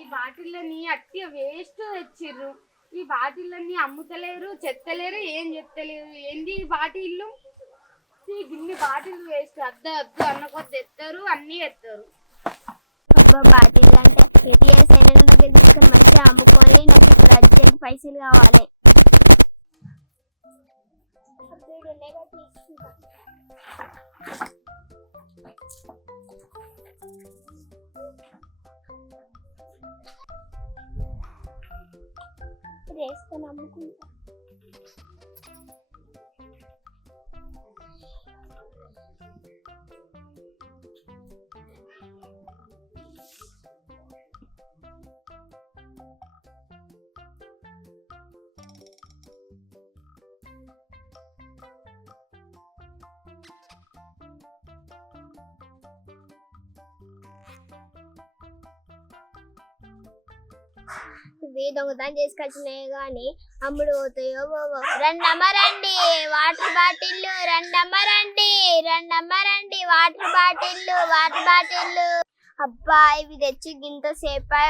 ఈ బాటిళ్ళని అట్టి వేస్ట్ తెచ్చిర్రు. ఈ బాటిళ్ళని అమ్ముతలేరు, చెత్తలేరు, ఏం చెత్తలేరు. ఏంది ఈ బాటిళ్ళు? ఇన్ని బాటిల్ వేస్ట్. అద్దు అద్దు అన్న కొద్ది ఎత్తారు, అన్ని ఎత్తారు. బాటిల్ అంటే ఏటీఎస్ అయిన దగ్గర తీసుకొని మంచిగా అమ్ముకొని నాకు ఇప్పుడు అర్జెంట్ పైసలు కావాలి. వేసుకొని అమ్ముకుంటా. ఇవి దొంగతనం చేసుకొచ్చినాయి కానీ అమ్ముడు పోతాయో పోవో. రండమ్మ రండి వాటర్ బాటిల్లు, రండమ్మ రండి, రండమ్మ రండి వాటర్ బాటిల్లు, వాటర్ బాటిల్లు. అబ్బా ఇవి తెచ్చి గింత సేపా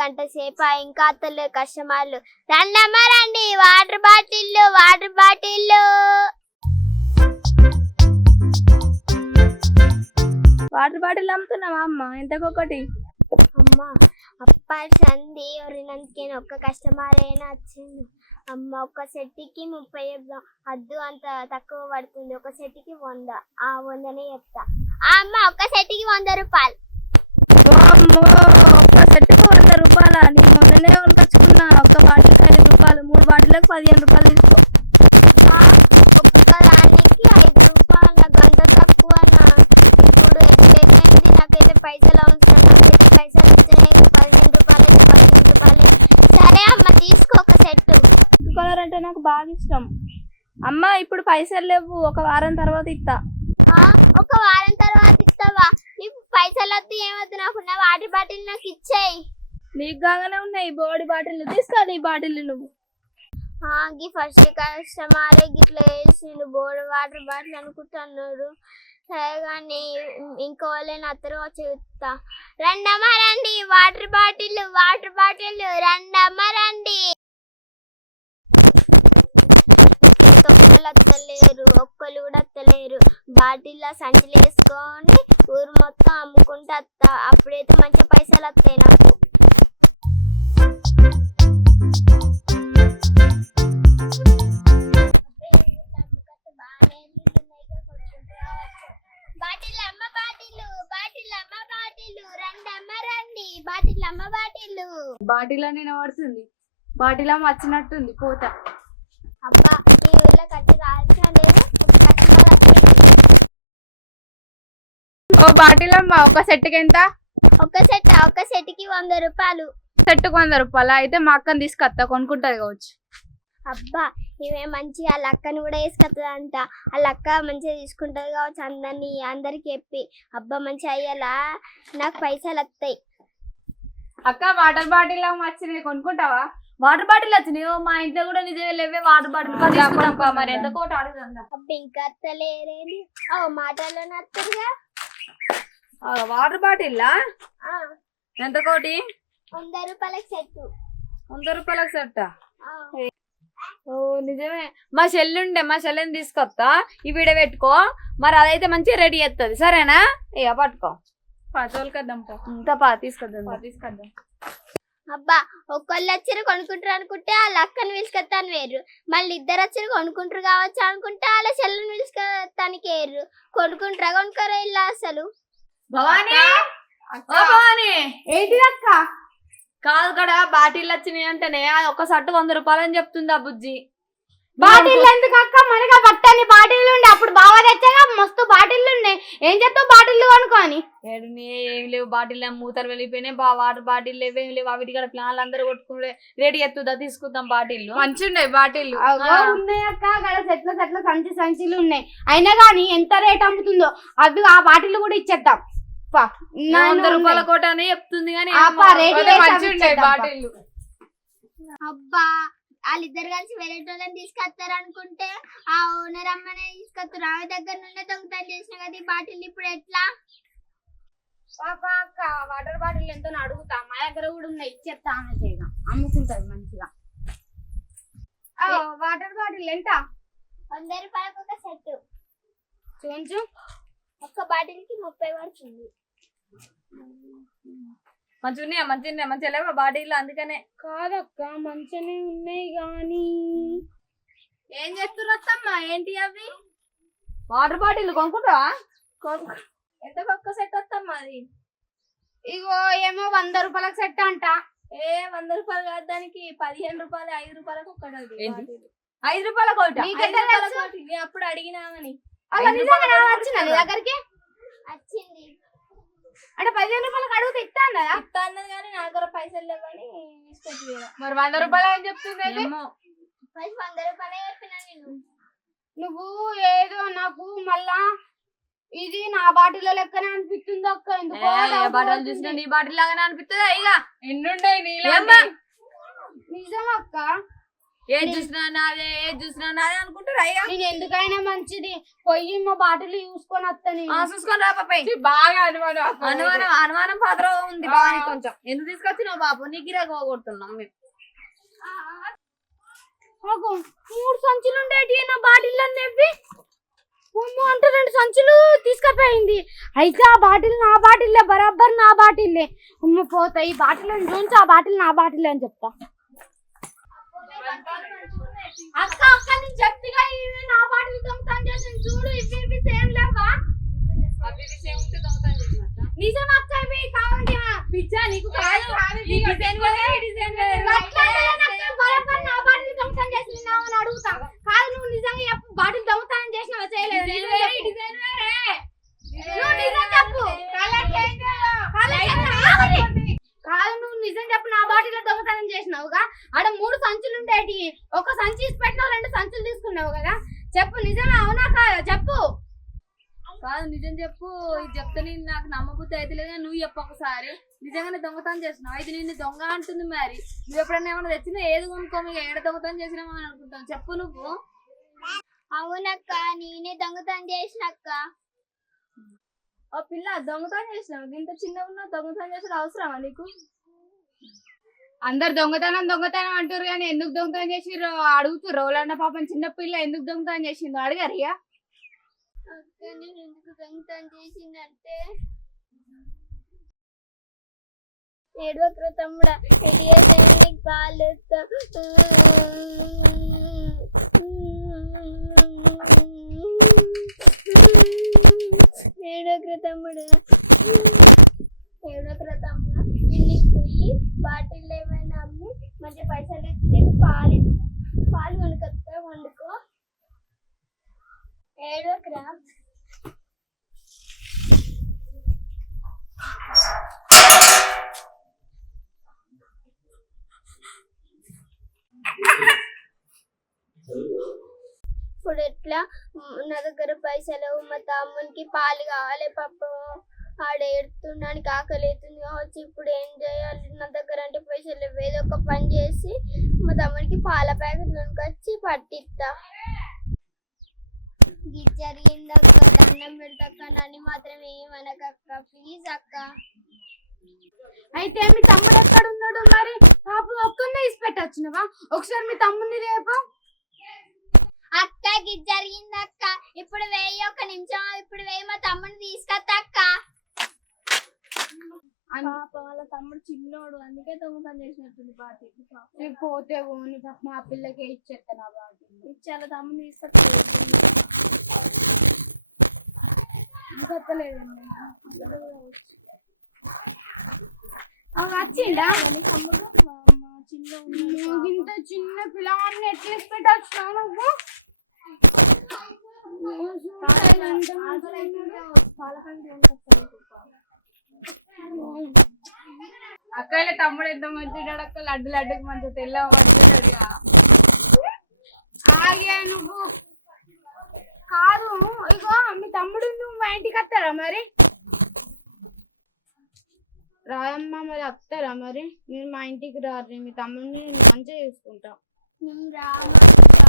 గంట సేపా ఇంకా అత్తలే కస్టమర్లు. రండమ్మ రండి వాటర్ బాటిల్లు, వాటర్ బాటిల్లు. వాటర్ బాటిల్ అమ్ముతున్నావా అమ్మ? ఎంతకొకటి? అమ్మ అప్ప సంది ఎవరినందుకైనా ఒక్క కస్టమర్ అయినా వచ్చింది. అమ్మ ఒక సెట్కి 30 చెప్దాం, అద్దు అంత తక్కువ పడుతుంది. ఒక సెట్కి 100, ఆ 100నే చెప్తా. అమ్మ ఒక సెట్కి 100 రూపాయలు. ఒక్క సెట్కు 100 రూపాయల? నీ మొన్ననే కొనుకొచ్చుకున్నా. ఒక్క బాటిల్కి 5 రూపాయలు, 3 బాటిల్లకు 15 రూపాయలు తీసుకో. ఒక్క దానికి 5 రూపాయల? గంట తక్కువనా? ఇప్పుడు ఎట్లయితే నాకైతే పైసలు అవసరం. నాకైతే పైసలు వచ్చినాయి. 15 రూపాయలు, 15 రూపాయలు. సరే అమ్మ తీసుకో ఒక సెట్. కలర్ అంటే నాకు బాగా ఇష్టం. అమ్మ ఇప్పుడు పైసలు లేవు, ఒక వారం తర్వాత ఇస్తా. ఒక వారం తర్వాత ఇస్తావా? నీకు పైసలు వద్దు ఏమొద్దు, నాకు నా వాటర్ బాటిల్ నాకు ఇచ్చేయి. నీకు కాగానే ఉన్నాయి బోడి బాటిల్, తీసుకో ఈ బాటిల్ నువ్వు. ఫస్ట్ కస్టమరే గిట్లా వేసిండు బోర్డు వాటర్ బాటిల్ అనుకుంటున్నాడు. సరే కానీ ఇంకో వాళ్ళని అత్తరు చెప్తా. రండమ్మ రండి వాటర్ బాటిల్, వాటర్ బాటిల్, రండమ్మ రండి. ఒక్కళ్ళు వస్తలేరు, ఒక్కళ్ళు కూడా వస్తలేరు. బాటిల్లో సంచులు వేసుకొని ఊరు మొత్తం అమ్ముకుంటూ వస్తా. అప్పుడైతే మంచిగా పైసలు వస్తాయి నాకు. బాటిల్ అమ్మ బాటిల్, బాటిల్ అమ్మ బాటిల్, రండమ్మ రండి బాటిల్ అమ్మ బాటిల్. బాటిల్ అని పడుతుంది, బాటిల్ అమ్మ వచ్చినట్టుంది. పోతా. అబ్బా ఈ ఊళ్ళో ఖర్చు రాల్సిన లేదు, కస్టమర్ వచ్చింది. ఓ బాటిల్ అమ్మ ఒక సెట్కి ఎంత? ఒక సెట్కి 100 రూపాయలు. సెట్కు 100 రూపాయలు అయితే మా అక్కని తీసుకొస్తా, కొనుక్కుంటది కావచ్చు. అబ్బా ఇవే మంచిగా ఆ లక్కని కూడా వేసుకొస్తుందంట. ఆ లక్క మంచిగా తీసుకుంటది కావచ్చు అందరికి చెప్పి. అబ్బా మంచిగా అయ్యేలా నాకు పైసలు వస్తాయి. అక్క వాటర్ బాటిల్ అమ్మ వచ్చినాయి, కొనుక్కుంటావా? వాటర్ బాటిల్ వచ్చినాయి మా ఇంట్లో కూడా నిజమే లేవే వాటర్ బాటిల్. మరి ఎంత కోట అడుగుతుందా? అబ్బా ఇంకా వస్తలేరేంటి? మాటల్లో వస్తుందిగా. వాటర్ బాటిల్ ఎంత కోటి? 100 రూపాయలకి సెట్. 100 రూపాయలకు సెట్? ఓ నిజమే. మా చెల్లుండే, మా చెల్లెని తీసుకొస్తా. ఈ వీడియో పెట్టుకో, మరి అదైతే మంచిగా రెడీ చేస్తుంది. సరేనా? ఇక పట్టుకో. తోలుకొద్దాం తీసుకొద్దాం. అబ్బా ఒక్కళ్ళు వచ్చారు కొనుక్కుంటారు అనుకుంటే వాళ్ళ అక్కని పిలుచుకొస్తాను వేరు, మళ్ళీ ఇద్దరు వచ్చారు కొనుక్కుంటారు కావచ్చు అనుకుంటే వాళ్ళ చెల్లెని పిలుచుకొస్తానికి వేరు. కొనుక్కుంటారా కొనుక్కోరా ఇలా అసలు. భవానీ, ఏంటి అక్క? కాదు కదా బాటిల్ వచ్చినాయి అంటేనే ఒక సట్టు 100 రూపాయలు అని చెప్తుంది ఆ బుజ్జి. బాటిల్ ఎందుకు అక్క? మనగా బట్టని బాటిల్ ఉండే అప్పుడు బాగా తెచ్చాగా మస్తు బాటిల్ ఉన్నాయి. ఏం చెప్తావు బాటిల్ అనుకోని? ఏం లేవు బాటిల్, మూతలు వెళ్ళిపోయినాయి. వాటర్ బాటిల్ ఏం లేవు. అవిటి కూడా ప్లాన్లు అందరూ కొట్టుకుంటే రెడీ ఎత్తుదా తీసుకుందాం. బాటిల్ మంచిగా ఉన్నాయి. బాటిల్ ఉన్నాయి అక్క, సెట్ల సంచులు ఉన్నాయి. అయినా గానీ ఎంత రేట్ అమ్ముతుందో అవి ఆ బాటిల్ కూడా ఇచ్చేద్దాం. 100 రూపాయల కోట అని చెప్తుంది కానీ బాటిల్. అబ్బా వాళ్ళిద్దరు కలిసి వేరేటోళ్ళని తీసుకొస్తారు అనుకుంటే ఆ ఓనర్ అమ్మనే తీసుకొస్తారు. ఆమె దగ్గర నుండే దొంగతనం చేసిన కదా ఈ బాటిల్. ఇప్పుడు ఎట్లా? పాప అక్క వాటర్ బాటిల్ ఎంతో అడుగుతా మా దగ్గర కూడా ఉన్నాయి ఇచ్చేస్తా ఆమె చేయగా అమ్ముకుంటది మంచిగా వాటర్ బాటిల్ ఎంత 100 రూపాయలకు ఒక సెట్. చూంచు ఒక్క బాటిల్ కి 30 పడుతుంది. మంచిగా లేవా బాటిల్? అందుకనే కాదక్క మంచిగానే ఉన్నాయి గాని ఏం చేస్తున్నమ్మా? ఏంటి అవి? వాటర్ బాటిల్ కొనుక్కుంటావా? ఎంత ఒక్క సెట్ వస్తమ్మా అది? ఇగో ఏమో 100 రూపాయలకు సెట్ అంట. 100 రూపాయలు కాదు, దానికి 15 రూపాయలు 5 రూపాయలకు ఒక్కటి. 5 రూపాయలకు ఒకటి? నేను అప్పుడు అడిగినామని. వచ్చిందా నీ దగ్గరికి? వచ్చింది. అంటే 15 రూపాయలకు అడుగుతే ఇస్తా అన్నది కానీ నా దగ్గర పైసలు లేవని తీసుకొచ్చి. మరి 100 రూపాయలు అని చెప్తుంది. 100 రూపాయలే చెప్పినా నేను. నువ్వు ఏదో నాకు మళ్ళా ఇది నా బాటిల్ లెక్కనే అనిపిస్తుంది అక్క. ఎందుకో బాటిల్ చూసిన నీ బాటిల్ లాగానే అనిపిస్తుందా? ఇక ఎన్నుంటాయి నీళ్ళు? నిజం అక్క. ఏది చూసినా నాదే అనుకుంటారా? ఇక నేను ఎందుకైనా మంచిది పోయి మా బాటిల్ చూసుకొని వస్తాను. చూసుకొని రా పాప. బాగా అనుమానం పాత్ర ఉంది బాగా. కొంచెం ఎందుకు తీసుకొచ్చినావు బాబు? నీ గిరాకు పోగొడుతున్నాం మేము. 3 సంచులు ఉండేటి నా బాటిల్ అన్నీ అంటే 2 సంచులు తీసుకుపోయింది. అయితే ఆ బాటిల్ నా బాటిల్లే, బరాబర్ నా బాటిల్లే. పోతాయి ఈ బాటిల్ అని చూసి ఆ బాటిల్ నా బాటిల్ అని చెప్తా. అక్క అక్క నేను చెప్తుగా ఇవి నా బాటిల్ దొంగతనం చేసింది చూడు. ఇవి సేమ్ లేవా? నిజం అక్క. ఇవి కావాలి పిచ్చా నీకు? బరాబర్ నా బాటిల్ దొంగతనం చేసినావు అని అడుగుతా. కాదు నువ్వు నిజంగా బాటిల్ దొంగతనం చేసినావా? చేయలేదు. కాదు నువ్వు నిజం చెప్పు. నా బాటిల్ దొంగతనం చేసినావుగా. ఆడ 3 సంచులు ఉండేటి. ఒక సంచి ఇసి పెట్టినావు, 2 సంచులు తీసుకున్నావు కదా. చెప్పు నిజమే అవునా కాదా చెప్పు. కాదు నిజం చెప్పు. ఇది చెప్తే నేను నాకు నమ్మబుద్ధి అయితే లేదు. నువ్వు చెప్పు ఒకసారి. నిజంగానే దొంగతనం చేసినావు? అయితే నిన్ను దొంగ అంటుంది. మరి నువ్వు ఎప్పుడైనా ఏమైనా తెచ్చినా ఏది కొనుక్కోమి ఏడ దొంగతనం చేసినావు అని అనుకుంటాను. చెప్పు నువ్వు. అవునక్క నేనే దొంగతనం చేసినక్క. ఓ పిల్ల దొంగతనం చేసినావు? ఇంత చిన్న ఉన్న దొంగతనం చేసిన అవసరమా నీకు? అందరు దొంగతనం అంటారు కానీ ఎందుకు దొంగతనం చేసిర్రు అడుగుతారు. రోలన్న పాపం చిన్న పిల్ల ఎందుకు దొంగతనం చేసిందో అడిగారు. అక్క నేను ఎందుకు దొంగతనం చేసిందంటే ఏడవక్ర తమ్ముడా ఎడియడానికి పాలు ఏడవక్ర తమ్ముడా ఇంటికి పోయి బాటిల్ ఏమైనా అమ్మి మంచి పైసలు ఇచ్చి పాలు వండుకో. ఏడవక్రా. ఇప్పుడు ఎట్లా? నా దగ్గర పైసలు, మా తమ్మునికి పాలు కావాలి. పాపం ఆడ ఏడుతున్నానికి ఆకలి అవుతుంది కావచ్చు. ఇప్పుడు ఏం చేయాలి? నా దగ్గర అంటే పైసలు లేవు. ఏదో ఒక పని చేసి మా తమ్మునికి పాల ప్యాకెట్ కొనుకొచ్చి పట్టిస్తా. ఇది జరిగింది అక్క. దండం పెడతక్క. నన్ను మాత్రం ఏమనకక్క ప్లీజ్ అక్క. అయితే మీ తమ్ముడు ఎక్కడ ఉన్నాడు మరి? పాపం ఒక్కనే ఇసి పెట్టొచ్చినవా? ఒకసారి మీ తమ్ముడిని రేపు. అక్క ఇది జరిగింది అక్క. ఇప్పుడు వేయి, 1 నిమిషం ఇప్పుడు వేయి, మా తమ్ముడిని తీసుకొస్తా అక్క. వాళ్ళ తమ్ముడు చిన్నోడు అందుకే దొంగతనం చేసినట్టుంది బాటిల్. పోతే పోని పాప మా పిల్లకే ఇచ్చేస్తాను ఆ బాటిల్. ఇచ్చేలా తమ్ముడు తీసుకొచ్చలేదండి. వచ్చిందా తమ్ముడు? ఇంత చిన్న పిల్లవాడిని ఎట్లా పెట్టొచ్చినావు నువ్వు? అక్కలే తమ్ముడు ఎంత మంచిగాడు అక్క. లడ్డుకి మంచిగా తెల్ల మంచిగాడు. ఆగే నువ్వు. కాదు ఇగో మీ తమ్ముడు నువ్వు మా ఇంటికి వస్తారా మరి? రాయమ్మ మరి వస్తారా మరి? మీరు మా ఇంటికి రారు. మీ తమ్ముడిని మంచిగా చూసుకుంటా. రామక్క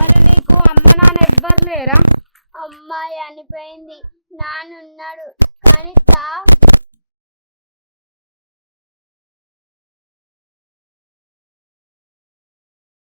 మరి నీకు అమ్మ నాన్న ఎవ్వరు లేరా? అమ్మాయి అనిపోయింది. నాన్నున్నాడు కానీ